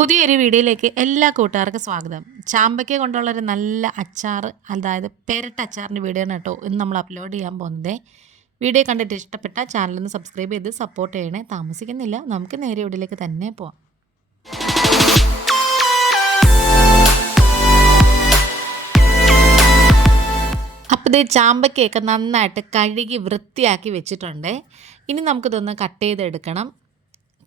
പുതിയൊരു വീഡിയോയിലേക്ക് എല്ലാ കൂട്ടുകാർക്കും സ്വാഗതം. ചാമ്പയ്ക്ക കൊണ്ടുള്ളൊരു നല്ല അച്ചാർ, അതായത് പെരട്ട അച്ചാറിൻ്റെ വീഡിയോ ആണ് കേട്ടോ ഇന്ന് നമ്മൾ അപ്ലോഡ് ചെയ്യാൻ പോകുന്നത്. വീഡിയോ കണ്ടിട്ട് ഇഷ്ടപ്പെട്ട ചാനലൊന്ന് സബ്സ്ക്രൈബ് ചെയ്ത് സപ്പോർട്ട് ചെയ്യണേ. താമസിക്കുന്നില്ല, നമുക്ക് നേരെ വീഡിയോയിലേക്ക് തന്നെ പോവാം. അപ്പോൾ ഇത് ചാമ്പയ്ക്കയൊക്കെ നന്നായിട്ട് കഴുകി വൃത്തിയാക്കി വെച്ചിട്ടുണ്ട്. ഇനി നമുക്കിതൊന്ന് കട്ട് ചെയ്തെടുക്കണം.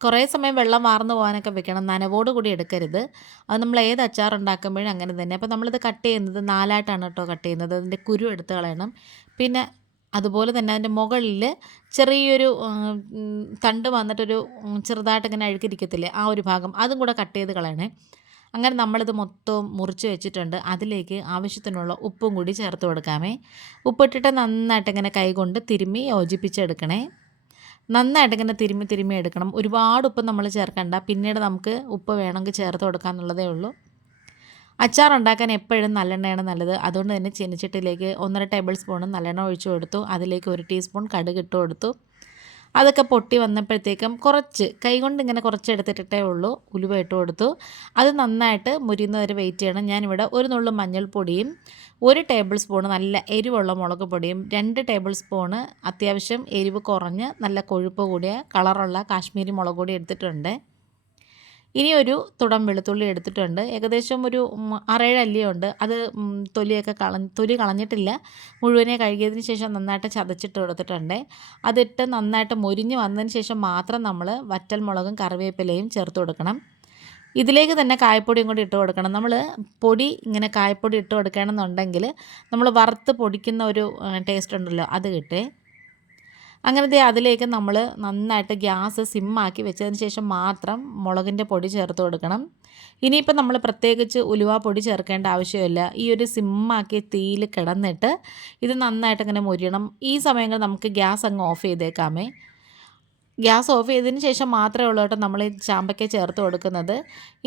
കുറേ സമയം വെള്ളം വാർന്നു പോകാനൊക്കെ വെക്കണം, നനവോട് കൂടി എടുക്കരുത്. അത് നമ്മൾ ഏത് അച്ചാർ ഉണ്ടാക്കുമ്പോഴും അങ്ങനെ തന്നെ. അപ്പോൾ നമ്മളിത് കട്ട് ചെയ്യുന്നത് 4ആയിട്ടാണ് കേട്ടോ കട്ട് ചെയ്യുന്നത്. അതിൻ്റെ കുരു എടുത്ത് കളയണം. പിന്നെ അതുപോലെ തന്നെ അതിൻ്റെ മുകളിൽ ചെറിയൊരു തണ്ട് വന്നിട്ടൊരു ചെറുതായിട്ട് ഇങ്ങനെ അഴുക്കിരിക്കത്തില്ലേ, ആ ഒരു ഭാഗം അതും കൂടെ കട്ട് ചെയ്ത് കളയണേ. അങ്ങനെ നമ്മളിത് മൊത്തവും മുറിച്ച് വെച്ചിട്ടുണ്ട്. അതിലേക്ക് ആവശ്യത്തിനുള്ള ഉപ്പും കൂടി ചേർത്ത് കൊടുക്കാമേ. ഉപ്പിട്ടിട്ട് നന്നായിട്ട് ഇങ്ങനെ കൈകൊണ്ട് തിരുമ്മി യോജിപ്പിച്ചെടുക്കണേ. നന്നായിട്ട് ഇങ്ങനെ തിരുമ്മി എടുക്കണം. ഒരുപാട് ഉപ്പ് നമ്മൾ ചേർക്കണ്ട, പിന്നീട് നമുക്ക് ഉപ്പ് വേണമെങ്കിൽ ചേർത്ത് കൊടുക്കാമെന്നുള്ളതേ ഉള്ളൂ. അച്ചാർ ഉണ്ടാക്കാൻ എപ്പോഴും നല്ലെണ്ണയാണ് നല്ലത്. അതുകൊണ്ട് തന്നെ ചീനച്ചട്ടിയിലേക്ക് 1.5 ടേബിൾ സ്പൂൺ നല്ലെണ്ണ ഒഴിച്ചു കൊടുത്തു. അതിലേക്ക് 1 ടീസ്പൂൺ കടുക് ഇട്ട് കൊടുത്തു. അതൊക്കെ പൊട്ടി വന്നപ്പോഴത്തേക്കും കൈകൊണ്ട് ഇങ്ങനെ കുറച്ച് എടുത്തിട്ടേ ഉള്ളൂ ഉലുവ ഇട്ട് കൊടുത്തു. അത് നന്നായിട്ട് മുരിയുന്നവരെ വെയിറ്റ് ചെയ്യണം. ഞാനിവിടെ 1 നുള്ളു മഞ്ഞൾപ്പൊടിയും 1 ടേബിൾ സ്പൂൺ നല്ല എരിവുള്ള മുളക് പൊടിയും 2 ടേബിൾ സ്പൂണ് അത്യാവശ്യം എരിവ് കുറഞ്ഞ് നല്ല കൊഴുപ്പ് കൂടിയ കളറുള്ള കാശ്മീരി മുളക് പൊടി എടുത്തിട്ടുണ്ട്. ഇനി ഒരു തുടം വെളുത്തുള്ളി എടുത്തിട്ടുണ്ട്. ഏകദേശം ഒരു 6-7 അല്ലിയുണ്ട്. അത് തൊലി കളഞ്ഞിട്ടില്ല. മുഴുവനെ കഴുകിയതിന് ശേഷം നന്നായിട്ട് ചതച്ചിട്ട് കൊടുത്തിട്ടുണ്ട്. അതിട്ട് നന്നായിട്ട് മൊരിഞ്ഞ് വന്നതിന് ശേഷം മാത്രം നമ്മൾ വറ്റൽമുളകും കറിവേപ്പിലയും ചേർത്ത് കൊടുക്കണം. ഇതിലേക്ക് തന്നെ കായപ്പൊടിയും കൂടി ഇട്ട് കൊടുക്കണം. നമ്മൾ പൊടി ഇങ്ങനെ കായപ്പൊടി ഇട്ട് കൊടുക്കുകയാണെന്നുണ്ടെങ്കിൽ നമ്മൾ വറുത്ത് പൊടിക്കുന്ന ഒരു ടേസ്റ്റ് ഉണ്ടല്ലോ, അത് കിട്ടേ. അങ്ങനത്തെ അതിലേക്ക് നമ്മൾ നന്നായിട്ട് ഗ്യാസ് സിമ്മാക്കി വെച്ചതിന് ശേഷം മാത്രം മുളകിൻ്റെ പൊടി ചേർത്ത് കൊടുക്കണം. ഇനിയിപ്പോൾ നമ്മൾ പ്രത്യേകിച്ച് ഉലുവ പൊടി ചേർക്കേണ്ട ആവശ്യമില്ല. ഈ ഒരു സിമ്മാക്കി തീയിൽ കിടന്നിട്ട് ഇത് നന്നായിട്ട് ഇങ്ങനെ മൊരിയണം. ഈ സമയങ്ങളിൽ നമുക്ക് ഗ്യാസ് അങ്ങ് ഓഫ് ചെയ്തേക്കാമേ. ഗ്യാസ് ഓഫ് ചെയ്തതിന് ശേഷം മാത്രമേ ഉള്ളൂ കേട്ടോ നമ്മൾ ഈ ചാമ്പയ്ക്ക ചേർത്ത് കൊടുക്കുന്നത്.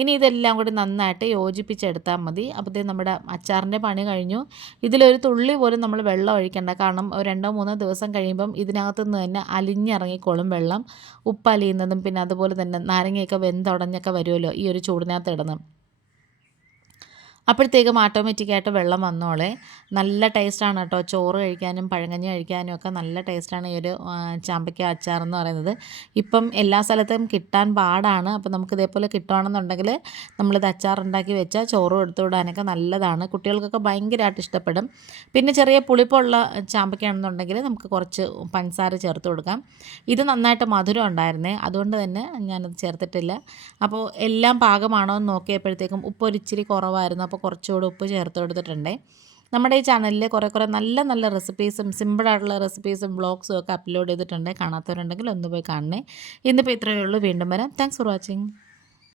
ഇനി ഇതെല്ലാം കൂടി നന്നായിട്ട് യോജിപ്പിച്ചെടുത്താൽ മതി. അപ്പോഴത്തേക്കും നമ്മുടെ അച്ചാറിൻ്റെ പണി കഴിഞ്ഞു. ഇതിലൊരു തുള്ളി പോലും നമ്മൾ വെള്ളം ഒഴിക്കേണ്ട. കാരണം 2-3 ദിവസം കഴിയുമ്പം ഇതിനകത്തു നിന്ന് തന്നെ അലിഞ്ഞിറങ്ങിക്കോളും വെള്ളം. ഉപ്പ് അലിയുന്നതും പിന്നെ അതുപോലെ തന്നെ നാരങ്ങയൊക്കെ വെന്തുടഞ്ഞൊക്കെ വരുമല്ലോ ഈ ഒരു ചൂടിനകത്ത് ഇടുന്നത്. അപ്പോഴത്തേക്കും ഓട്ടോമാറ്റിക്കായിട്ട് വെള്ളം വന്നോളെ. നല്ല ടേസ്റ്റാണ് കേട്ടോ. ചോറ് കഴിക്കാനും പഴങ്കഞ്ഞി കഴിക്കാനും ഒക്കെ നല്ല ടേസ്റ്റാണ് ഈ ഒരു ചാമ്പയ്ക്ക അച്ചാർ എന്ന് പറയുന്നത്. ഇപ്പം എല്ലാ സ്ഥലത്തും കിട്ടാൻ പാടാണ്. അപ്പോൾ നമുക്ക് ഇതേപോലെ കിട്ടുകയാണെന്നുണ്ടെങ്കിൽ നമ്മളിത് അച്ചാർ ഉണ്ടാക്കി വെച്ചാൽ ചോറും എടുത്തു വിടാനൊക്കെ നല്ലതാണ്. കുട്ടികൾക്കൊക്കെ ഭയങ്കരമായിട്ട് ഇഷ്ടപ്പെടും. പിന്നെ ചെറിയ പുളിപ്പുള്ള ചാമ്പയ്ക്കാണെന്നുണ്ടെങ്കിൽ നമുക്ക് കുറച്ച് പഞ്ചസാര ചേർത്ത് കൊടുക്കാം. ഇത് നന്നായിട്ട് മധുരം ഉണ്ടായിരുന്നേ, അതുകൊണ്ട് തന്നെ ഞാനത് ചേർത്തിട്ടില്ല. അപ്പോൾ എല്ലാം പാകമാണോ എന്ന് നോക്കിയപ്പോഴത്തേക്കും ഉപ്പ് ഒരിച്ചിരി കുറവായിരുന്നു. അപ്പോൾ കുറച്ചുകൂടെ ഉപ്പ് ചേർത്ത് കൊടുത്തിട്ടുണ്ട്. നമ്മുടെ ഈ ചാനലിൽ കുറേ നല്ല നല്ല റെസിപ്പീസും സിമ്പിളായിട്ടുള്ള റെസിപ്പീസും വ്ളോഗ്സും ഒക്കെ അപ്ലോഡ് ചെയ്തിട്ടുണ്ട്. കാണാത്തവരുണ്ടെങ്കിൽ ഒന്ന് പോയി കാണണേ. ഇന്നിപ്പോൾ ഇത്രയേ ഉള്ളൂ. വീണ്ടും വരാം. Thanks for watching.